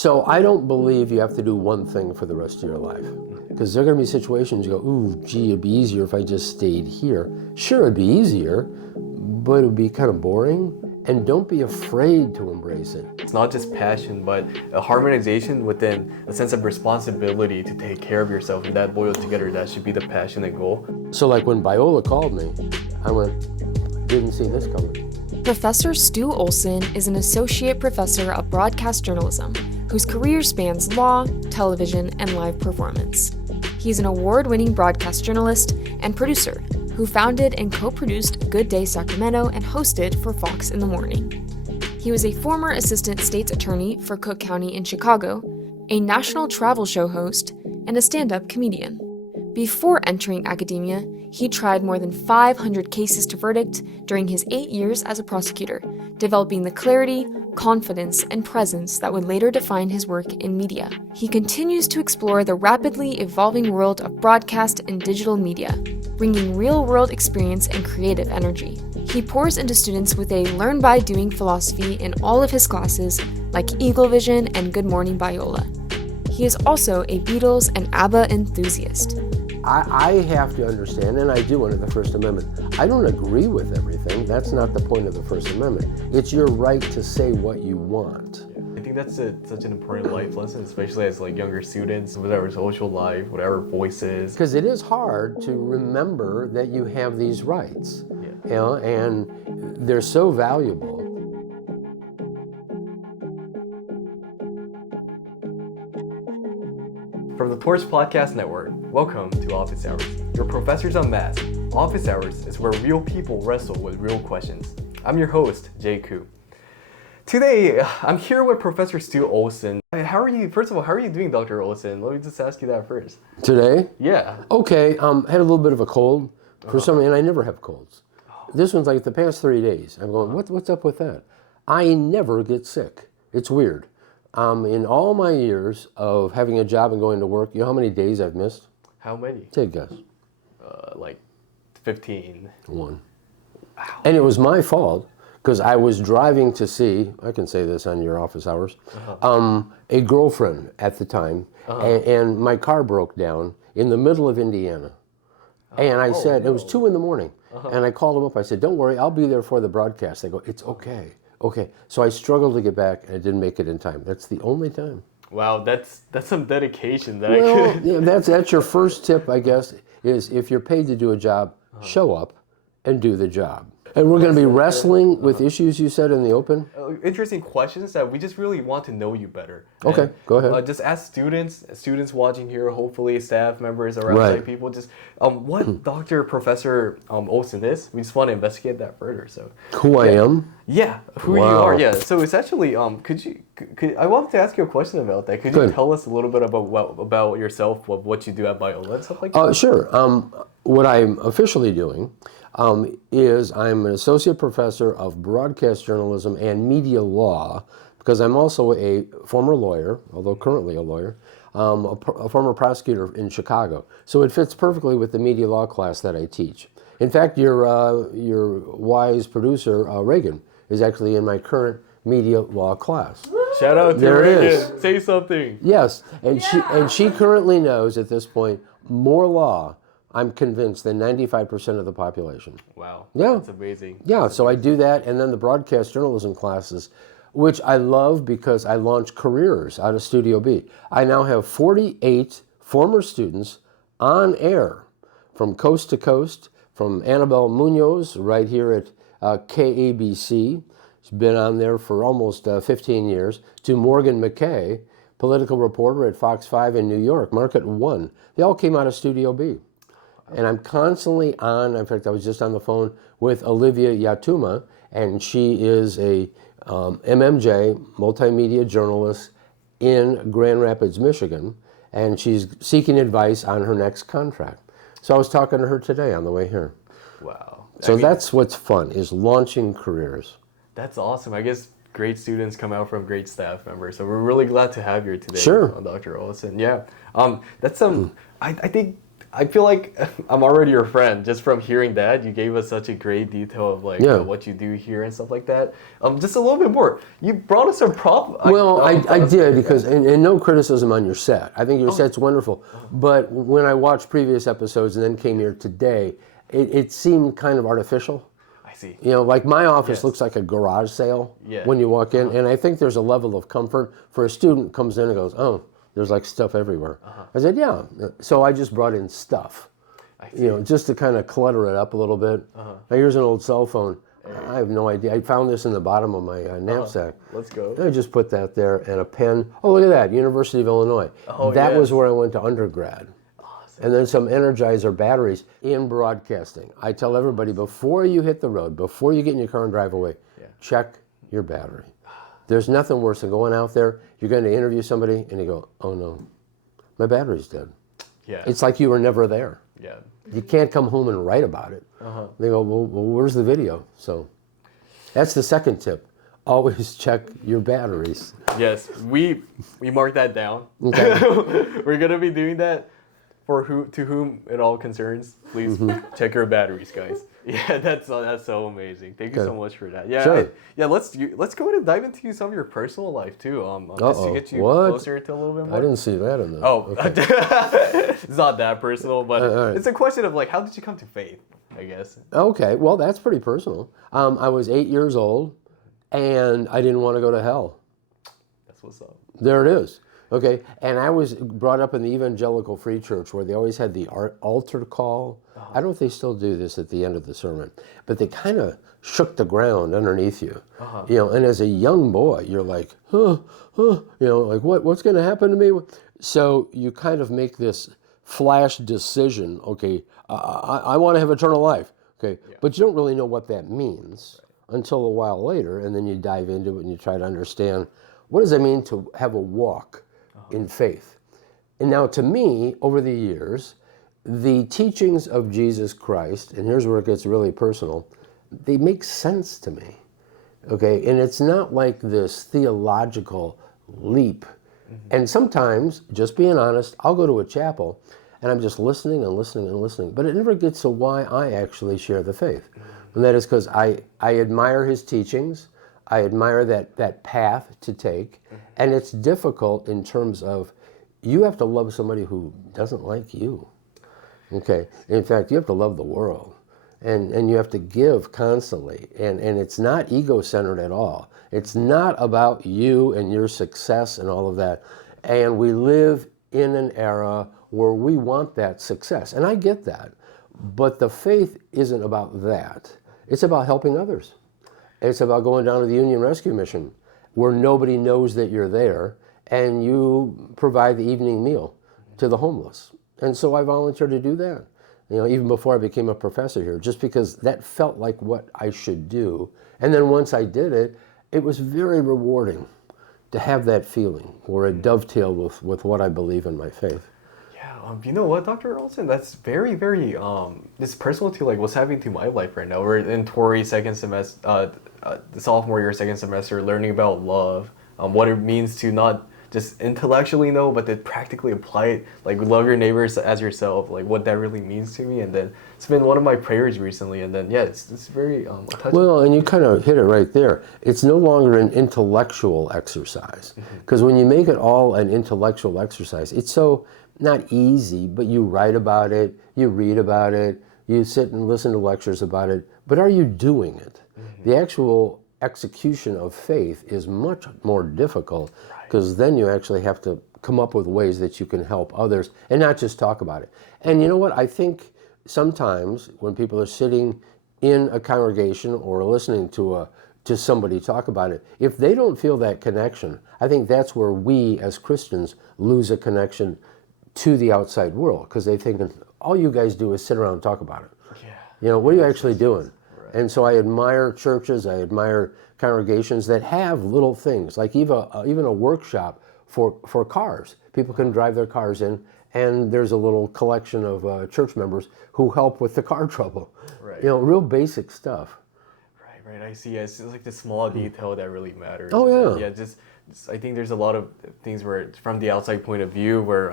So I don't believe you have to do one thing for the rest of your life. Because there are going to be situations you go, ooh, gee, it'd be easier if I just stayed here. Sure, it'd be easier, but it would be kind of boring. And don't be afraid to embrace it. It's not just passion, but a harmonization within a sense of responsibility to take care of yourself, and that boils together. That should be the passion and goal. So like when Biola called me, I went, didn't see this coming. Professor Stew Oleson is an associate professor of broadcast journalism whose career spans law, television, and live performance. He's an award-winning broadcast journalist and producer who founded and co-produced Good Day Sacramento and hosted for Fox in the Morning. He was a former assistant state's attorney for Cook County in Chicago, a national travel show host, and a stand-up comedian. Before entering academia, he tried more than 500 cases to verdict during his 8 years as a prosecutor, developing the clarity, confidence, and presence that would later define his work in media. He continues to explore the rapidly evolving world of broadcast and digital media, bringing real-world experience and creative energy. He pours into students with a learn-by-doing philosophy in all of his classes, like Eagle Vision and Good Morning Biola. He is also a Beatles and ABBA enthusiast. I have to understand, and I do under the First Amendment, I don't agree with everything. That's not the point of the First Amendment. It's your right to say what you want. I think that's such an important life lesson, especially as like younger students, whatever social life, whatever voices. Because it is hard to remember that you have these rights, you know, and they're so valuable. From the Torch Podcast Network, welcome to Office Hours. Your professors unmasked. Office Hours is where real people wrestle with real questions. I'm your host, Jae Koo. Today, I'm here with Professor Stew Oleson. How are you? First of all, how are you doing, Dr. Oleson? Let me just ask you that first. Today? Yeah. Okay, had a little bit of a cold for some, and I never have colds. This one's like the past 3 days. I'm going, what's up with that? I never get sick. It's weird. In all my years of having a job and going to work, you know how many days I've missed? How many? Take a guess. Like 15. 1. Wow. And it was my fault because I was driving to see, I can say this on your office hours, a girlfriend at the time, and my car broke down in the middle of Indiana. And I said, it was 2 in the morning, and I called them up. I said, don't worry, I'll be there for the broadcast. They go, it's okay. Okay, so I struggled to get back, and I didn't make it in time. That's the only time. Wow, that's some dedication. That's your first tip, I guess, is if you're paid to do a job, show up and do the job. And we're going to be wrestling with issues you said in the open? Interesting questions that we just really want to know you better. Okay, and, go ahead. Just ask students watching here, hopefully staff members or outside people, just what Dr. Professor Oleson is. We just want to investigate that further. So who I am? Yeah, who you are. Yeah. So essentially, could I wanted to ask you a question about that. Could you tell us a little bit about yourself, what you do at Biola and stuff like that? Sure. What I'm officially doing is I'm an associate professor of broadcast journalism and media law, because I'm also a former lawyer, although currently a lawyer, a former prosecutor in Chicago. So it fits perfectly with the media law class that I teach. In fact, your wise producer, Reagan, is actually in my current media law class. Shout out to Reagan. Say something. Yes, and she currently knows at this point more law, I'm convinced, than 95% of the population. Wow. Yeah. That's amazing. Yeah, so I do that, and then the broadcast journalism classes, which I love because I launch careers out of Studio B. I now have 48 former students on air from coast to coast, from Annabelle Munoz right here at KABC. She's been on there for almost 15 years, to Morgan McKay, political reporter at Fox 5 in New York, Market 1. They all came out of Studio B. And I'm constantly on, in fact, I was just on the phone with Olivia Yatuma, and she is a MMJ, multimedia journalist in Grand Rapids, Michigan, and she's seeking advice on her next contract. So I was talking to her today on the way here. Wow. So that's what's fun, is launching careers. That's awesome. I guess great students come out from great staff members. So we're really glad to have you today, Sure. Dr. Oleson. Yeah. That's I think I feel like I'm already your friend just from hearing that. You gave us such a great detail of like what you do here and stuff like that. Just a little bit more. You brought us some prop. Well, I did because, and no criticism on your set. I think your set's wonderful. But when I watched previous episodes and then came here today, it seemed kind of artificial. I see. You know, like my office looks like a garage sale when you walk in, and I think there's a level of comfort for a student who comes in and goes, oh, there's like stuff everywhere. I said, yeah. So I just brought in stuff, you know, just to kind of clutter it up a little bit. Now here's an old cell phone. I have no idea. I found this in the bottom of my knapsack. Let's go. I just put that there and a pen. Oh, look at that, University of Illinois. That was where I went to undergrad. And then some Energizer batteries in broadcasting. I tell everybody, before you hit the road, before you get in your car and drive away, check your battery. There's nothing worse than going out there, you're going to interview somebody, and you go, oh no, my battery's dead. Yeah. It's like you were never there. Yeah. You can't come home and write about it. They go, well, where's the video? So that's the second tip. Always check your batteries. Yes, we marked that down. Okay. We're going to be doing that. To whom it all concerns, please check your batteries, guys. Yeah, that's so amazing. Thank you so much for that. Yeah, Sure. Let's go ahead and dive into some of your personal life too. Just to get you closer to a little bit more. I didn't see that in there. Oh, okay. It's not that personal, but right. it's a question of like, how did you come to faith? I guess. Okay, well that's pretty personal. I was 8 years old, and I didn't want to go to hell. That's what's up. There it is. Okay, and I was brought up in the Evangelical Free Church where they always had the altar call. I don't know if they still do this at the end of the sermon, but they kind of shook the ground underneath you. You know, and as a young boy, you're like, you know, like what's going to happen to me? So you kind of make this flash decision. Okay, I want to have eternal life. Okay, but you don't really know what that means until a while later, and then you dive into it and you try to understand what does it mean to have a walk in faith. And now to me, over the years, the teachings of Jesus Christ, and here's where it gets really personal, they make sense to me, okay? And it's not like this theological leap. And sometimes, just being honest, I'll go to a chapel and I'm just listening and listening and listening, but it never gets to why I actually share the faith. And that is because I admire his teachings, I admire that path to take, and it's difficult in terms of you have to love somebody who doesn't like you. Okay, in fact, you have to love the world, and you have to give constantly, and it's not ego-centered at all. It's not about you and your success and all of that, and we live in an era where we want that success, and I get that, but the faith isn't about that. It's about helping others. It's about going down to the Union Rescue Mission where nobody knows that you're there, and you provide the evening meal to the homeless. And so I volunteered to do that, you know, even before I became a professor here, just because that felt like what I should do. And then once I did it, it was very rewarding to have that feeling where it dovetailed with what I believe in my faith. You know what, Dr. Oleson? That's very, very, it's personal to like what's happening to my life right now. We're in Tori's second semester, the sophomore year, second semester, learning about love, what it means to not just intellectually know, but to practically apply it, like love your neighbors as yourself, like what that really means to me. And then it's been one of my prayers recently, and then it's very touching. Well, and you kind of hit it right there. It's no longer an intellectual exercise, because when you make it all an intellectual exercise, it's so not easy, but you write about it, you read about it, you sit and listen to lectures about it, but are you doing it? The actual execution of faith is much more difficult, because then you actually have to come up with ways that you can help others and not just talk about it. And you know what? I think sometimes when people are sitting in a congregation or listening to somebody talk about it, if they don't feel that connection, I think that's where we as Christians lose a connection to the outside world, because they think all you guys do is sit around and talk about it. You know, what are you actually doing? And so I admire churches, I admire congregations that have little things, like even a workshop for cars. People can drive their cars in, and there's a little collection of church members who help with the car trouble. You know, real basic stuff. Right, I see. It's like the small detail that really matters. Oh, yeah. Just I think there's a lot of things where, from the outside point of view, where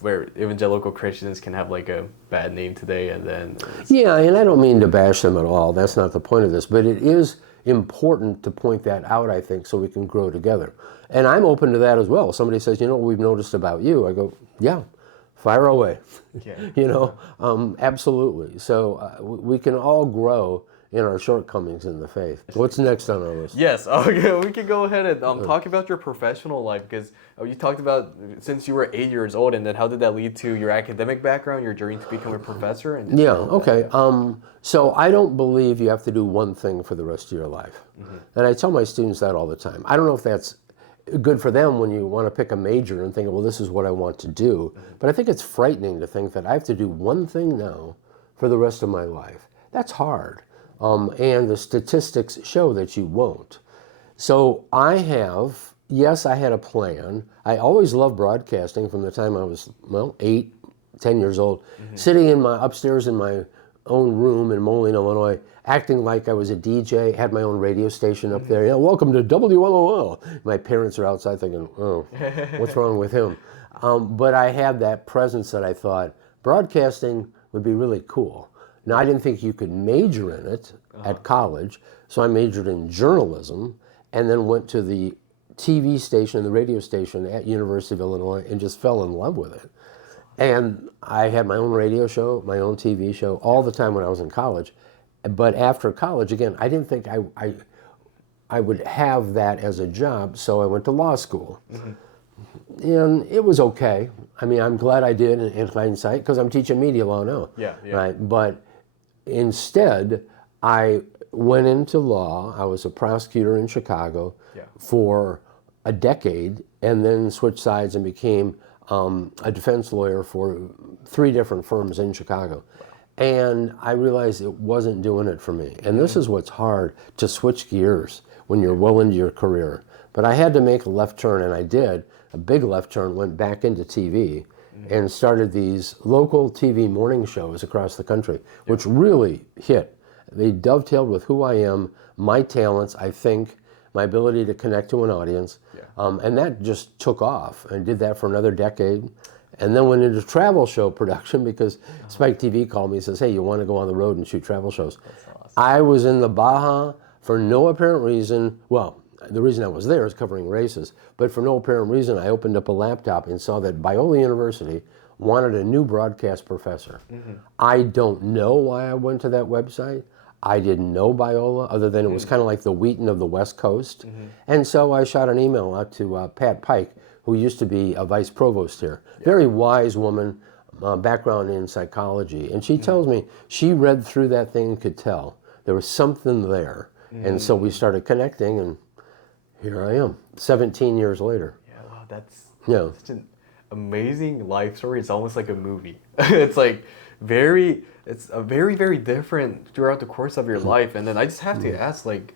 where evangelical Christians can have like a bad name today, and then Yeah, and I don't mean to bash them at all. That's not the point of this, but it is important to point that out, I think, so we can grow together. And I'm open to that as well. Somebody says, what we've noticed about you. I go, yeah, fire away. Yeah. Absolutely. So we can all grow in our shortcomings in the faith. What's next on our list? Yes, okay, we can go ahead and talk about your professional life, because you talked about since you were 8 years old, and then how did that lead to your academic background, your journey to become a professor? And Yeah, okay. So I don't believe you have to do one thing for the rest of your life. And I tell my students that all the time. I don't know if that's good for them when you want to pick a major and think, well, this is what I want to do. But I think it's frightening to think that I have to do one thing now for the rest of my life. That's hard. And the statistics show that you won't. So I had a plan. I always loved broadcasting from the time I was, 8, 10 years old, sitting upstairs in my own room in Moline, Illinois, acting like I was a DJ, had my own radio station up there. Welcome to WLOL. My parents are outside thinking, oh, what's wrong with him? But I had that presence that I thought broadcasting would be really cool. Now, I didn't think you could major in it at college, so I majored in journalism and then went to the TV station and the radio station at University of Illinois and just fell in love with it. And I had my own radio show, my own TV show all the time when I was in college. But after college, again, I didn't think I would have that as a job, so I went to law school. And it was okay. I mean, I'm glad I did in hindsight, because I'm teaching media law now. Yeah. Right? But instead, I went into law. I was a prosecutor in Chicago for a decade, and then switched sides and became a defense lawyer for 3 different firms in Chicago. And I realized it wasn't doing it for me. And this is what's hard, to switch gears when you're well into your career. But I had to make a left turn, and I did. A big left turn, went back into TV and started these local TV morning shows across the country, which really hit. They dovetailed with who I am, my talents, I think, my ability to connect to an audience. And that just took off. I did that for another decade. And then went into travel show production, because Spike TV called me and says, hey, you want to go on the road and shoot travel shows? Awesome. I was in the Baja for no apparent reason. Well, the reason I was there is covering races, but for no apparent reason, I opened up a laptop and saw that Biola University wanted a new broadcast professor. I don't know why I went to that website. I didn't know Biola, other than it was kind of like the Wheaton of the West Coast. And so I shot an email out to Pat Pike, who used to be a vice provost here. Very wise woman, background in psychology. And she tells me she read through that thing and could tell there was something there. And so we started connecting, and here I am, 17 years later. Yeah, wow, that's such an amazing life story. It's almost like a movie. It's like it's a very, very different throughout the course of your life. And then I just have to ask, like,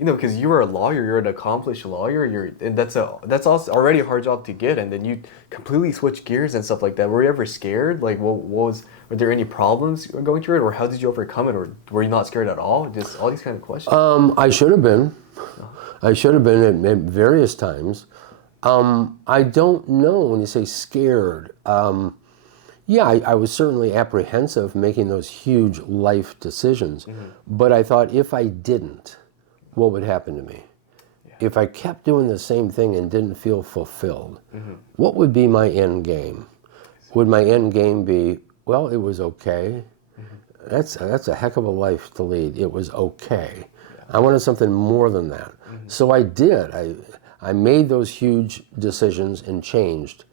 because you are a lawyer, you're an accomplished lawyer, and that's also already a hard job to get, and then you completely switch gears and stuff like that. Were you ever scared? Like, were there any problems going through it, or how did you overcome it, or were you not scared at all? Just all these kind of questions. I should have been. I should have been at various times. I don't know when you say scared. I was certainly apprehensive making those huge life decisions. But I thought, if I didn't, what would happen to me? If I kept doing the same thing and didn't feel fulfilled, what would be my end game? Would my end game be, well, it was okay? That's a heck of a life to lead. It was okay. I wanted something more than that. So I did. I made those huge decisions and changed.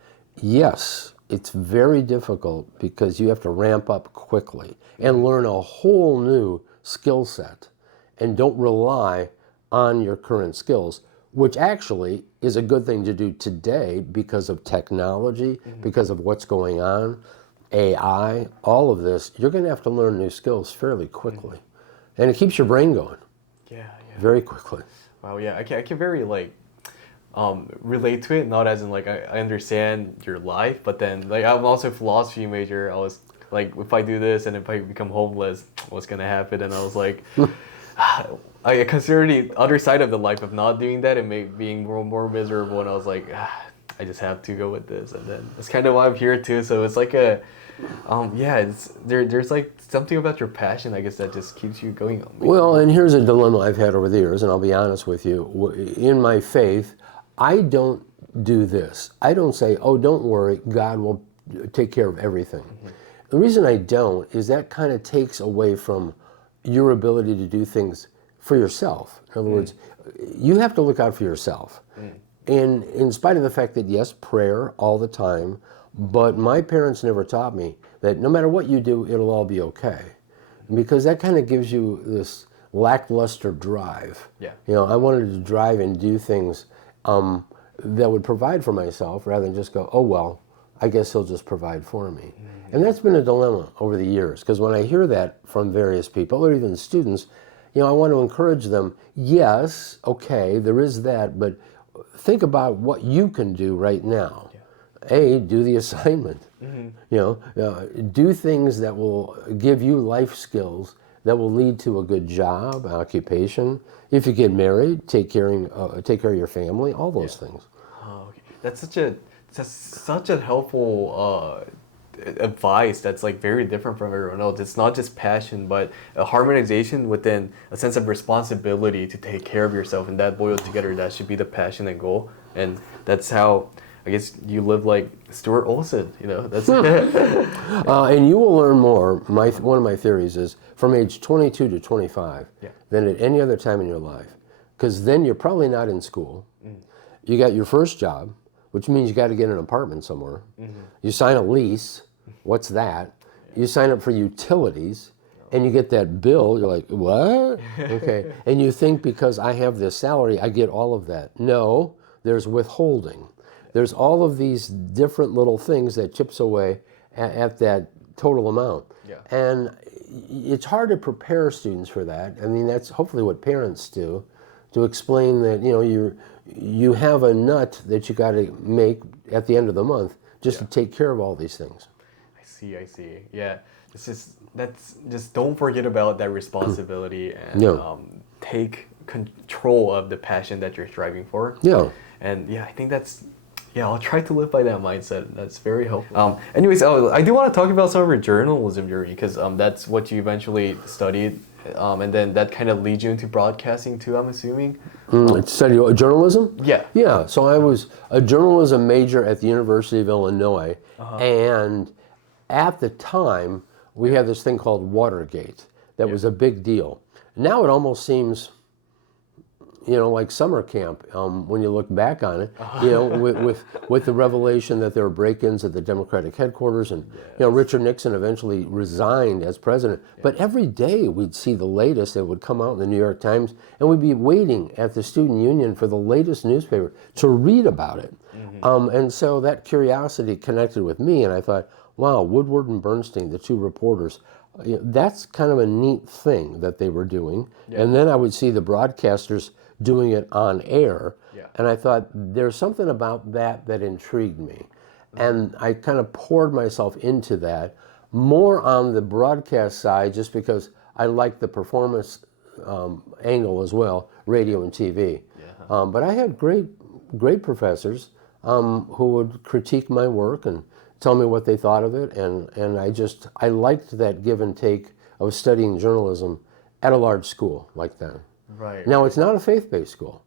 Yes, it's very difficult, because you have to ramp up quickly and learn a whole new skill set, and don't rely on your current skills, which actually is a good thing to do today because of technology, because of what's going on, AI, all of this. You're going to have to learn new skills fairly quickly. And it keeps your brain going. Yeah. Very quickly. Wow, yeah, I can very relate to it, not as in like I understand your life, but then like I'm also a philosophy major. I was like, if I do this and if I become homeless, what's gonna happen? And I was like, I consider the other side of the life of not doing that and being more miserable. And I was like, I just have to go with this. And then it's kind of why I'm here too. So it's like it's there's like something about your passion, I guess, that just keeps you going. Well, and here's a dilemma I've had over the years, and I'll be honest with you. In my faith, I don't do this. I don't say, oh, don't worry, God will take care of everything. The reason I don't is that kind of takes away from your ability to do things for yourself. In other words, you have to look out for yourself. And in spite of the fact that, yes, prayer all the time, but my parents never taught me that no matter what you do, it'll all be okay. Because that kind of gives you this lackluster drive. Yeah. You know, I wanted to drive and do things that would provide for myself rather than just go, oh, well, I guess he'll just provide for me. And that's been a dilemma over the years, because when I hear that from various people or even students, you know, I want to encourage them, yes, okay, there is that, but think about what you can do right now. A, do the assignment. You know, do things that will give you life skills that will lead to a good job, occupation. If you get married, take care of your family, all those things. Oh, okay. That's such a helpful advice that's like very different from everyone else. It's not just passion, but a harmonization within a sense of responsibility to take care of yourself, and that boiled together, that should be the passion and goal. And that's how I guess you live like Stuart Oleson, you know. That's and you will learn more. One of my theories is from age 22 to 25 than at any other time in your life, because then you're probably not in school. You got your first job, which means you got to get an apartment somewhere. You sign a lease. What's that? You sign up for utilities, and you get that bill. You're like, what? Okay. And you think because I have this salary, I get all of that. No, there's withholding. There's all of these different little things that chips away at that total amount. And it's hard to prepare students for that. I mean, that's hopefully what parents do, to explain that, you know, you have a nut that you got to make at the end of the month just to take care of all these things. I see. Yeah, that's just don't forget about that responsibility and take control of the passion that you're striving for. And I think I'll try to live by that mindset. That's very helpful. Anyways, I do want to talk about some of your journalism journey, because that's what you eventually studied, and then that kind of leads you into broadcasting too, I'm assuming. Study journalism? Yeah. Yeah, so I was a journalism major at the University of Illinois, and at the time, we had this thing called Watergate that was a big deal. Now it almost seems, you know, like summer camp when you look back on it, you know, with the revelation that there were break-ins at the Democratic headquarters, and you know, Richard Nixon eventually resigned as president. But every day we'd see the latest that would come out in the New York Times, and we'd be waiting at the student union for the latest newspaper to read about it. And so that curiosity connected with me, and I thought, wow, Woodward and Bernstein, the two reporters, you know, that's kind of a neat thing that they were doing. And then I would see the broadcasters doing it on air, and I thought there's something about that intrigued me, and I kind of poured myself into that, more on the broadcast side, just because I liked the performance angle as well, radio and TV. But I had great professors who would critique my work and tell me what they thought of it, and I liked that give and take of studying journalism at a large school like that. Right. Now, it's not a faith-based school,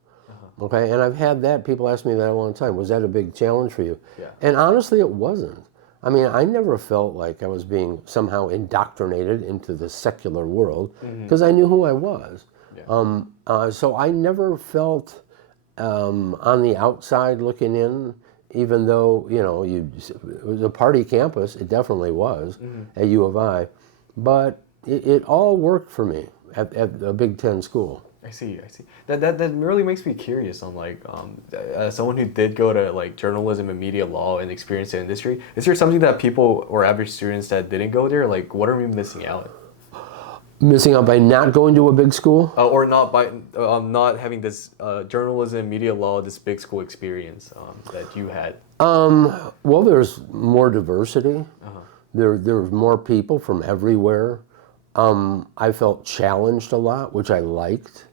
okay? And I've had that, people ask me that a long time. Was that a big challenge for you? And honestly, it wasn't. I mean, I never felt like I was being somehow indoctrinated into the secular world, because I knew who I was. So I never felt on the outside looking in, even though, you know, it was a party campus. It definitely was at U of I. But it all worked for me at a Big Ten school. I see. That really makes me curious on, like, as someone who did go to like journalism and media law and experience the industry, is there something that people or average students that didn't go there, like, what are we missing out? Missing out by not going to a big school? Or not by not having this journalism, media law, this big school experience that you had? Well, there's more diversity. There's more people from everywhere. I felt challenged a lot, which I liked.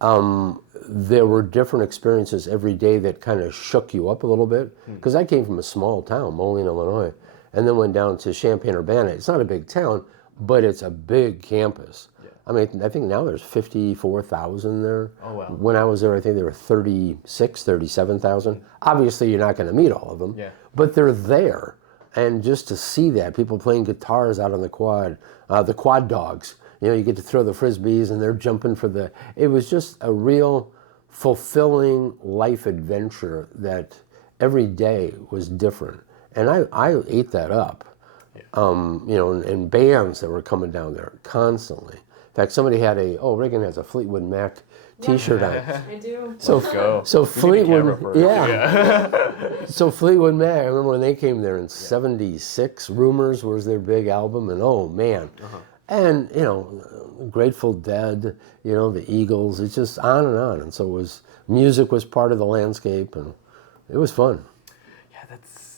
there were different experiences every day that kind of shook you up a little bit. Because I came from a small town, Moline, Illinois, and then went down to Champaign-Urbana. It's not a big town, but it's a big campus. Yeah. I mean, I think now there's 54,000 there. Oh, wow. When I was there, I think there were 36, 37,000. Obviously, you're not going to meet all of them, Yeah. but they're there. And just to see that, people playing guitars out on the quad dogs, you know, you get to throw the Frisbees and they're jumping for it was just a real fulfilling life adventure that every day was different. And I ate that up. Yeah. You know, and bands that were coming down there constantly. In fact, somebody had Reagan has a Fleetwood Mac T-shirt on. I do. So, Let's go. so We need a camera Fleetwood, for it. yeah. So Fleetwood Mac, I remember when they came there in '76. Rumors was their big album, and oh man, and you know, Grateful Dead, you know, the Eagles. It's just on and on. And so music was part of the landscape, and it was fun. Yeah,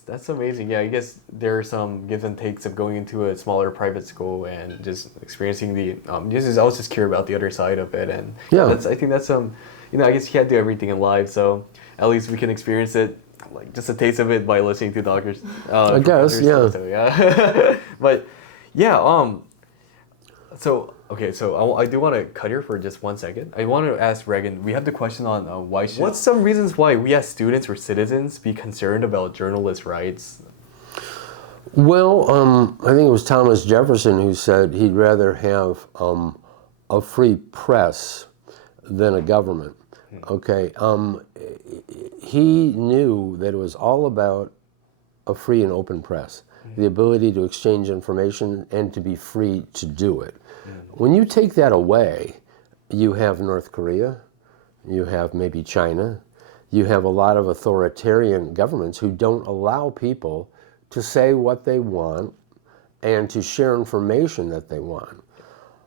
that's amazing. Yeah, I guess there are some gives and takes of going into a smaller private school and just experiencing I was just curious about the other side of it, and Yeah. I think that's you know, I guess you can't do everything in life, so at least we can experience it, like just a taste of it by listening to doctors. I guess, yeah. So, yeah. But yeah, so okay, so I do want to cut here for just 1 second. I want to ask Reagan. We have the question on what's some reasons why we as students or citizens be concerned about journalists' rights? Well, I think it was Thomas Jefferson who said he'd rather have a free press than a government. Okay, he knew that it was all about a free and open press, the ability to exchange information and to be free to do it. When you take that away, you have North Korea, you have maybe China, you have a lot of authoritarian governments who don't allow people to say what they want and to share information that they want.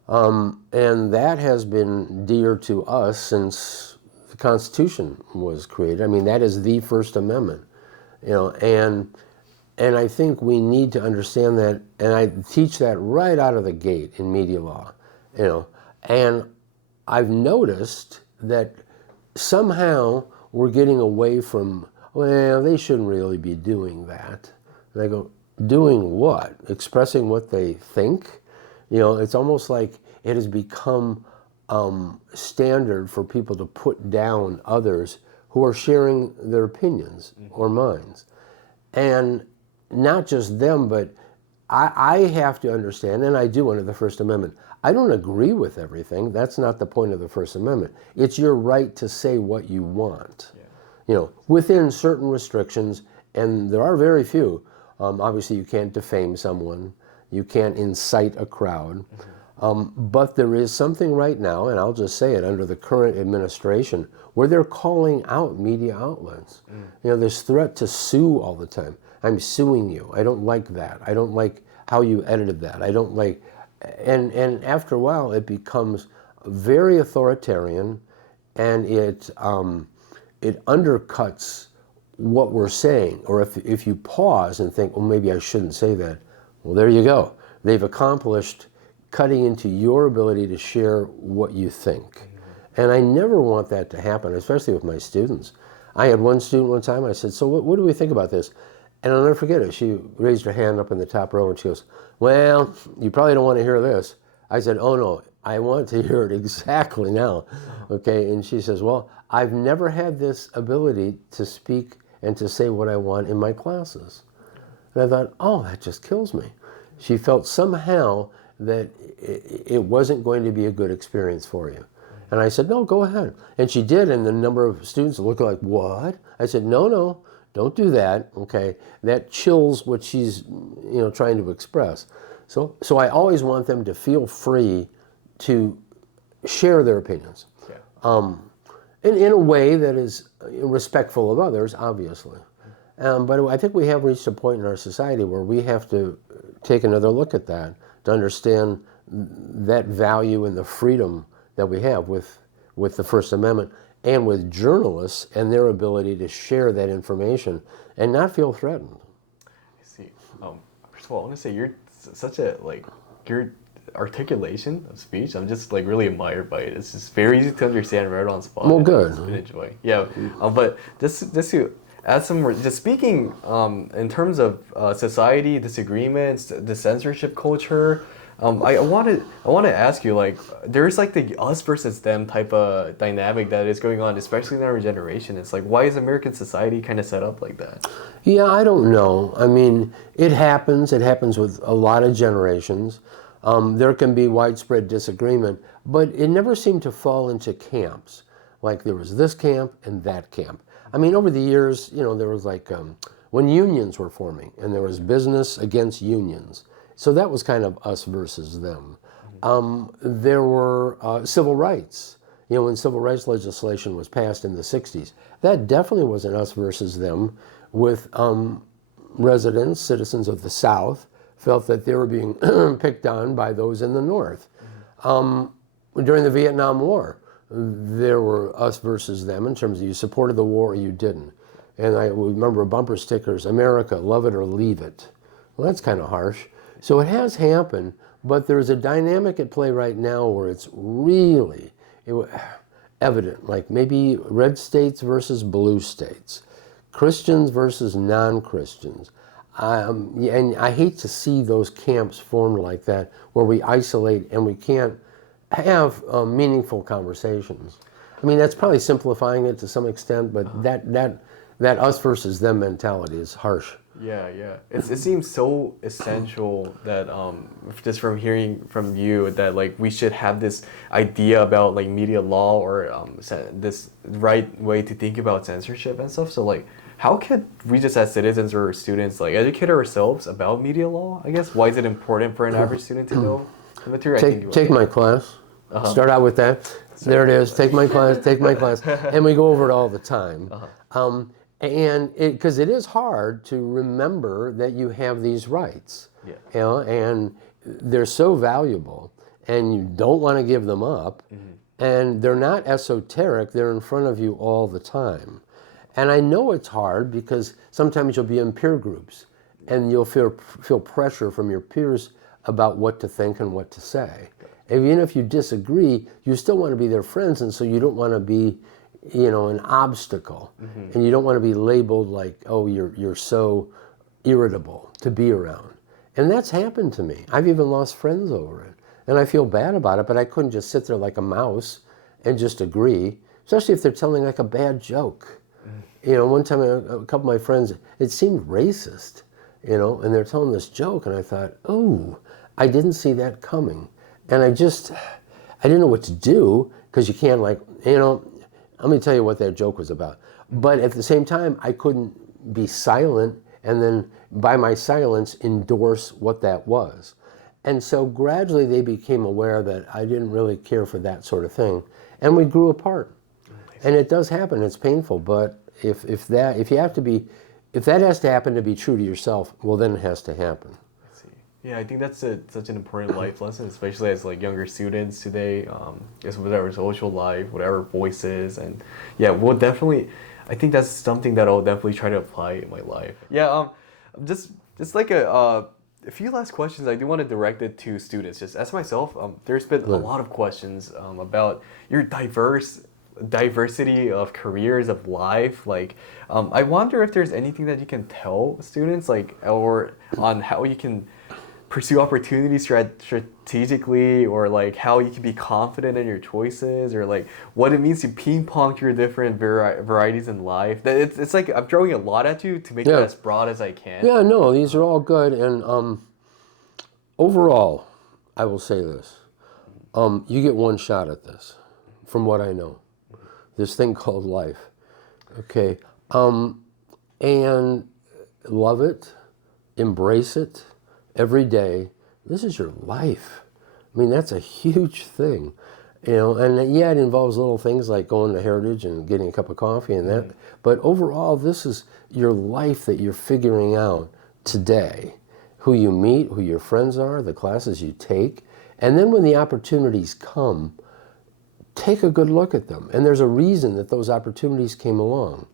And that has been dear to us since the Constitution was created. I mean, that is the First Amendment, you know, and I think we need to understand that, and I teach that right out of the gate in media law, you know, and I've noticed that somehow we're getting away from, well, they shouldn't really be doing that. And I go, doing what? Expressing what they think? You know, it's almost like it has become standard for people to put down others who are sharing their opinions or minds. And not just them, but I have to understand, and I do under the First Amendment, I don't agree with everything. That's not the point of the First Amendment. It's your right to say what you want, you know, within certain restrictions, and there are very few. Obviously, you can't defame someone. You can't incite a crowd. But there is something right now, and I'll just say it, under the current administration, where they're calling out media outlets. You know, there's threat to sue all the time. I'm suing you. I don't like that. I don't like how you edited that. I don't like, and after a while, it becomes very authoritarian, and it undercuts what we're saying. Or if you pause and think, well, maybe I shouldn't say that, well, there you go. They've accomplished cutting into your ability to share what you think. And I never want that to happen, especially with my students. I had one student one time, I said, so what do we think about this? And I'll never forget it. She raised her hand up in the top row and she goes, well, you probably don't want to hear this. I said, oh no, I want to hear it exactly now. Okay, and she says, well, I've never had this ability to speak and to say what I want in my classes. And I thought, oh, that just kills me. She felt somehow that it wasn't going to be a good experience for you. And I said, no, go ahead. And she did, and the number of students looked like, what? I said, no, don't do that, okay? That chills what she's, you know, trying to express. So I always want them to feel free to share their opinions. Yeah. In a way that is respectful of others, obviously. But I think we have reached a point in our society where we have to take another look at that, to understand that value and the freedom that we have with the First Amendment and with journalists and their ability to share that information and not feel threatened. I see. First of all, I want to say you're such a, like, you're articulation of speech. I'm just like really admired by it. It's just very easy to understand right on spot. Well, good. It's been a joy. Yeah, but just to add some more, just speaking in terms of society disagreements, the censorship culture. I want to ask you, like, there's like the us versus them type of dynamic that is going on, especially in our generation. It's like, why is American society kind of set up like that? Yeah, I don't know. I mean, it happens. It happens with a lot of generations. There can be widespread disagreement, but it never seemed to fall into camps. Like there was this camp and that camp. I mean, over the years, there was like when unions were forming, and there was business against unions. So that was kind of us versus them. There were civil rights. When civil rights legislation was passed in the 60s, that definitely was an us versus them, with residents, citizens of the South, felt that they were being picked on by those in the North. During the Vietnam War, there were us versus them in terms of you supported the war or you didn't. And I remember bumper stickers, America, love it or leave it. Well, that's kind of harsh. So it has happened, but there's a dynamic at play right now where it's really evident, like maybe red states versus blue states, Christians versus non-Christians. And I hate to see those camps formed like that, where we isolate and we can't have meaningful conversations. I mean, that's probably simplifying it to some extent, but that us versus them mentality is harsh. Yeah. It seems so essential that just from hearing from you that like we should have this idea about like media law or this right way to think about censorship and stuff. So like, how could we just as citizens or students like educate ourselves about media law? I guess why is it important for an average student to know the material? Take my class. Start out with that. There it is. Take my class. Take my class, and we go over it all the time. And because it is hard to remember that you have these rights, and they're so valuable, and you don't want to give them up, and they're not esoteric, they're in front of you all the time. And I know it's hard because sometimes you'll be in peer groups, and you'll feel pressure from your peers about what to think and what to say. And even if you disagree, you still want to be their friends, and so you don't want to be an obstacle, and you don't want to be labeled like, oh, you're so irritable to be around. And that's happened to me. I've even lost friends over it, and I feel bad about it, but I couldn't just sit there like a mouse and just agree, especially if they're telling like a bad joke. One time a couple of my friends, it seemed racist, and they're telling this joke, and I thought, oh, I didn't see that coming. And I didn't know what to do, because you can't let me tell you what that joke was about. But at the same time, I couldn't be silent and then by my silence endorse what that was. And so gradually they became aware that I didn't really care for that sort of thing. And we grew apart. And it does happen, it's painful, but if that has to happen to be true to yourself, well then it has to happen. Yeah, I think that's such an important life lesson, especially as like younger students today. Just whatever social life, whatever voices, and yeah, I think that's something that I'll definitely try to apply in my life. Yeah, just like a few last questions. I do want to direct it to students. Just as myself, there's been a lot of questions about your diversity of careers of life. Like, I wonder if there's anything that you can tell students, like, or on how you can pursue opportunities strategically, or like how you can be confident in your choices, or like what it means to ping pong your different varieties in life. It's like I'm throwing a lot at you to make it as broad as I can. Yeah, no, these are all good. And overall, I will say this. You get one shot at this, from what I know. This thing called life. Okay. And love it, embrace it. Every day, this is your life. I mean, that's a huge thing, and yeah, it involves little things like going to Heritage and getting a cup of coffee and that, but overall, this is your life that you're figuring out today. Who you meet, who your friends are, the classes you take, and then when the opportunities come, take a good look at them. And there's a reason that those opportunities came along.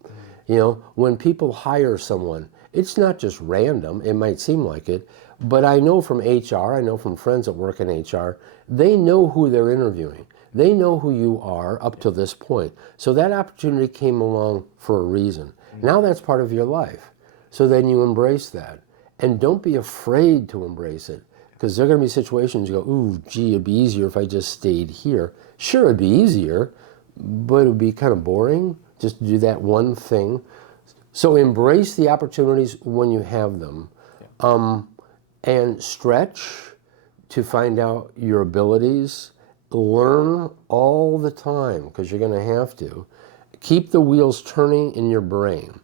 When people hire someone It's not just random. It might seem like it, but I know from HR, I know from friends that work in HR, they know who they're interviewing. They know who you are up to this point. So that opportunity came along for a reason. Now that's part of your life. So then you embrace that. And don't be afraid to embrace it, because there are going to be situations you go, ooh, gee, it'd be easier if I just stayed here. Sure, it'd be easier, but it would be kind of boring just to do that one thing. So embrace the opportunities when you have them, and stretch to find out your abilities. Learn all the time, because you're going to have to. Keep the wheels turning in your brain.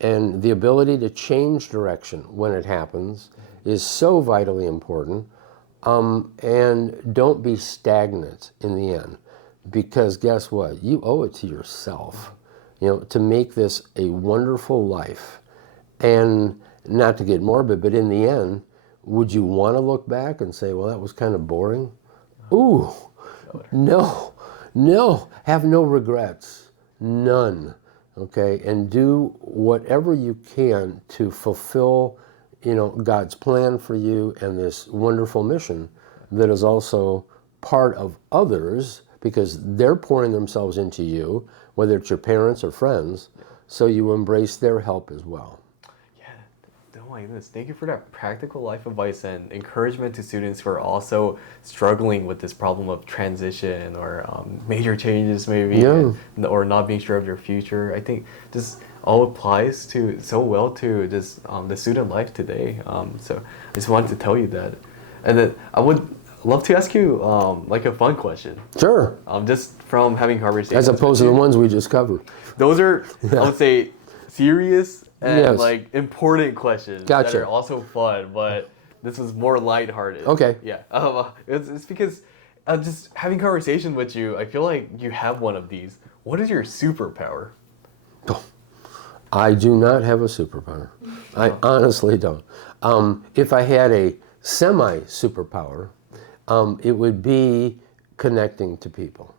And the ability to change direction when it happens is so vitally important. And don't be stagnant in the end, because guess what? You owe it to yourself, to make this a wonderful life. And not to get morbid, but in the end, would you want to look back and say, well, that was kind of boring? Ooh, no, have no regrets, none. Okay, and do whatever you can to fulfill, God's plan for you and this wonderful mission that is also part of others, because they're pouring themselves into you, whether it's your parents or friends, so you embrace their help as well. Oh my goodness, thank you for that practical life advice and encouragement to students who are also struggling with this problem of transition or major changes maybe, or not being sure of their future. I think this all applies so well to just the student life today. So I just wanted to tell you that. And then I would love to ask you like a fun question. Sure. Just from having conversations. As opposed to the ones we just covered. Those are, I would say, serious and Yes. like important questions Gotcha. that are also fun, but this was more lighthearted. Okay. Yeah. It's because just having conversation with you, I feel like you have one of these. What is your superpower? I do not have a superpower. I honestly don't. If I had a semi-superpower, it would be connecting to people.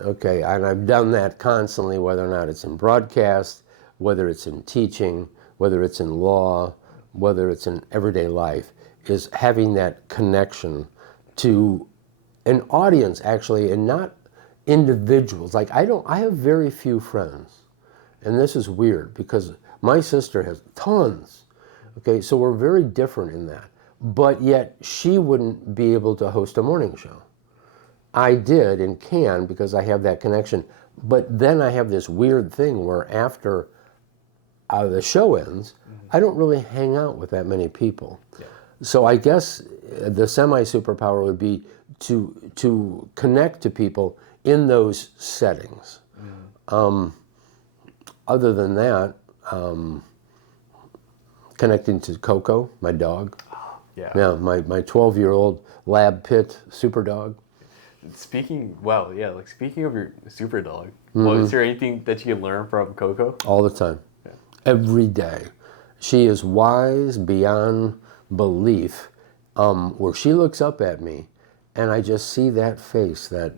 Okay, and I've done that constantly, whether or not it's in broadcast, whether it's in teaching, whether it's in law, whether it's in everyday life, is having that connection to an audience, actually, and not individuals. Like I have very few friends, and this is weird because my sister has tons. Okay, so we're very different in that, but yet she wouldn't be able to host a morning show. I did and can, because I have that connection. But then I have this weird thing where after the show ends, I don't really hang out with that many people. Yeah. So I guess the semi-superpower would be to connect to people in those settings. Other than that, connecting to Coco, my dog. Yeah. Yeah, my 12-year-old lab pit super dog. Speaking of your super dog, well, is there anything that you can learn from Coco? All the time. Yeah. Every day. She is wise beyond belief, where she looks up at me and I just see that face, that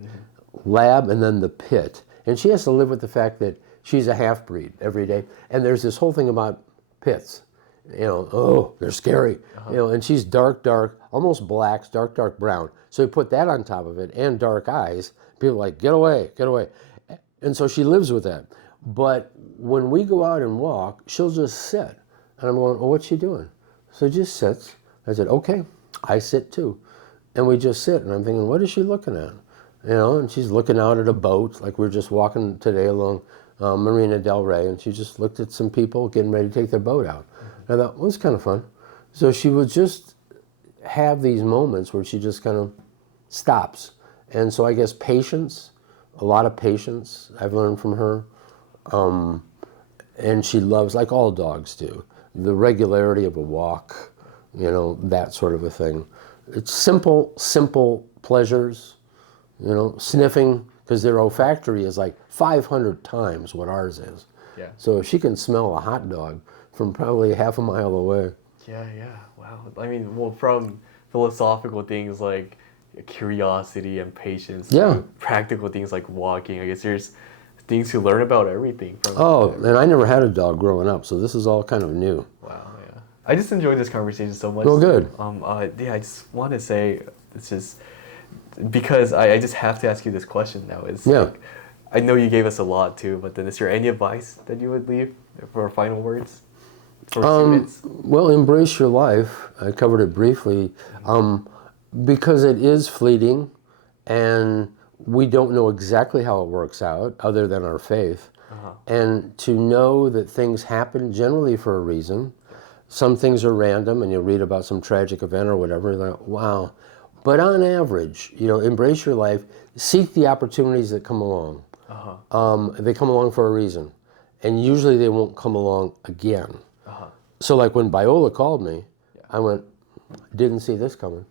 lab and then the pit. And she has to live with the fact that she's a half-breed every day. And there's this whole thing about pits. They're scary. And she's dark, almost black, dark brown. So you put that on top of it and dark eyes, people are like, get away. And so she lives with that. But when we go out and walk, she'll just sit. And I'm going, oh, what's she doing? So just sits. I said, okay, I sit too. And we just sit. And I'm thinking, what is she looking at? And she's looking out at a boat, like we were just walking today along Marina Del Rey, and she just looked at some people getting ready to take their boat out. And I thought, well, it's kind of fun. So she would just have these moments where she just kind of stops. And so I guess patience, a lot of patience I've learned from her. And she loves, like all dogs do, the regularity of a walk, that sort of a thing. It's simple pleasures, sniffing, because their olfactory is like 500 times what ours is. Yeah. So if she can smell a hot dog from probably half a mile away. Yeah, wow. I mean, well, from philosophical things like curiosity and patience to practical things like walking, I guess there's things to learn about everything. And I never had a dog growing up, so this is all kind of new. Wow, yeah. I just enjoyed this conversation so much. Well, good. Yeah, I just want to say, it's just because I just have to ask you this question now. Like, I know you gave us a lot too, but then is there any advice that you would leave for final words for students? Well, embrace your life. I covered it briefly, because it is fleeting, and we don't know exactly how it works out other than our faith. And to know that things happen generally for a reason. Some things are random, and you'll read about some tragic event or whatever, and you're like, wow. But on average, embrace your life, seek the opportunities that come along. They come along for a reason, and usually they won't come along again. So like when Biola called me, I went, didn't see this coming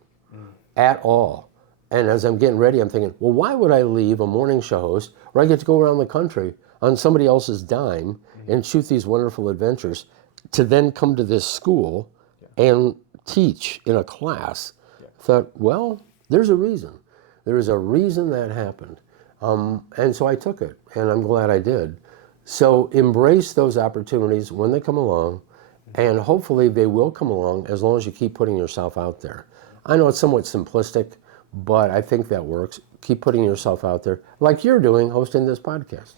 at all. And as I'm getting ready, I'm thinking, well, why would I leave a morning show host where I get to go around the country on somebody else's dime and shoot these wonderful adventures to then come to this school and teach in a class? I thought, well, there's a reason. There is a reason that happened. And so I took it, and I'm glad I did. So embrace those opportunities when they come along, and hopefully they will come along as long as you keep putting yourself out there. I know it's somewhat simplistic, but I think that works. Keep putting yourself out there, like you're doing, hosting this podcast.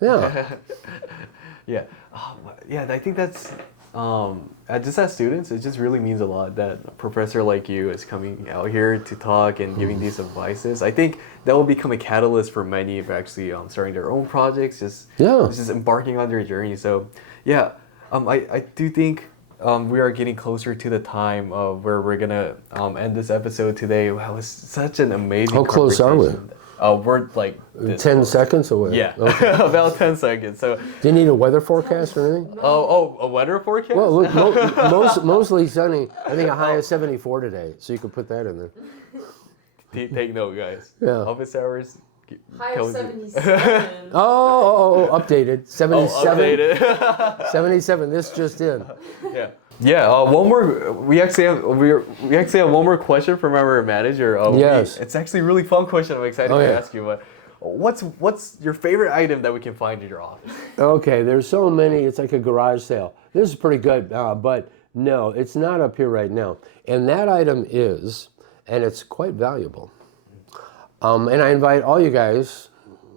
Yeah. Yeah, I think that's, just as students, it just really means a lot that a professor like you is coming out here to talk and giving these advices. I think that will become a catalyst for many of actually starting their own projects, just embarking on their journey. So, I do think we are getting closer to the time of where we're gonna end this episode today. Wow, it was such an amazing How close are we? We're like 10 seconds away. Yeah, okay. About 10 seconds. So, do you need a weather forecast or anything? A weather forecast? Well, look, mostly sunny. I think a high of 74 today, so you could put that in there. Take note, guys. Yeah. Office hours. High of 77. Updated. 77. Updated. 77. This just in. Yeah. One more. We actually have one more question from our manager. Yes. It's actually a really fun question. I'm excited to ask you. But what's your favorite item that we can find in your office? Okay. There's so many. It's like a garage sale. This is pretty good, but no, it's not up here right now. And that item is, and it's quite valuable. And I invite all you guys,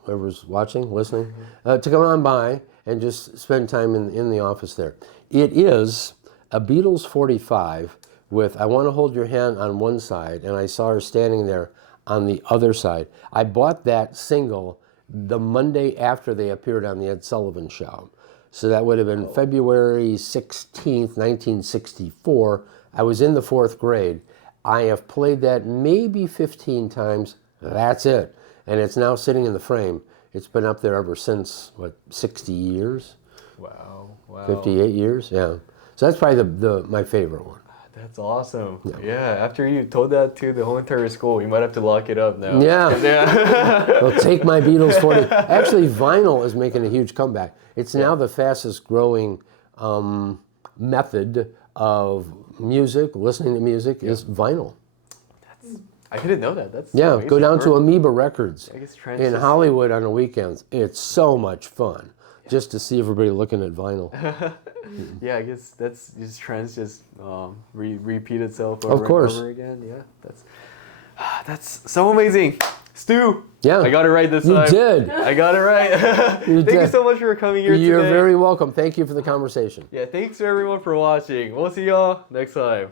whoever's watching, listening, to come on by and just spend time in the office there. It is a Beatles 45 with I Want to Hold Your Hand on one side, and I saw her standing there on the other side. I bought that single the Monday after they appeared on the Ed Sullivan Show. So that would have been February 16th, 1964. I was in the 4th grade. I have played that maybe 15 times. That's it. And it's now sitting in the frame. It's been up there ever since, 60 years? Wow. 58 years? Yeah. So that's probably my favorite one. That's awesome. Yeah, after you told that to the whole entire school, you might have to lock it up now. Yeah. Well, take my Beatles 40. Actually, vinyl is making a huge comeback. It's now the fastest growing method of music, listening to music, is vinyl. I didn't know that. That's amazing. Go down to Amoeba Records in Hollywood on the weekends. It's so much fun just to see everybody looking at vinyl. Yeah, I guess that's just trends just repeat itself over and over again. Yeah, that's so amazing. Stu, I got it right this time. You did. I got it right. Thank you so much for coming here today. You're very welcome. Thank you for the conversation. Yeah, thanks to everyone for watching. We'll see y'all next time.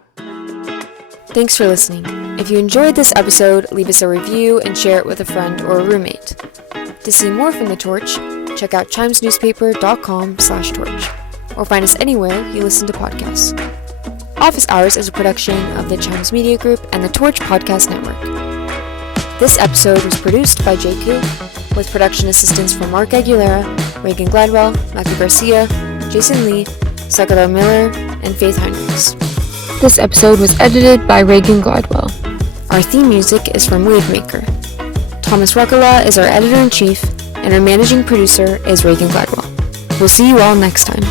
Thanks for listening. If you enjoyed this episode, leave us a review and share it with a friend or a roommate. To see more from The Torch, check out chimesnewspaper.com/torch or find us anywhere you listen to podcasts. Office Hours is a production of the Chimes Media Group and the Torch Podcast Network. This episode was produced by Jae Koo, with production assistance from Mark Aguilera, Reagan Gladwell, Matthew Garcia, Jason Lee, Sakura Miller, and Faith Heinrichs. This episode was edited by Reagan Gladwell. Our theme music is from Wavemaker. Thomas Ruckala is our editor-in-chief, and our managing producer is Reagan Gladwell. We'll see you all next time.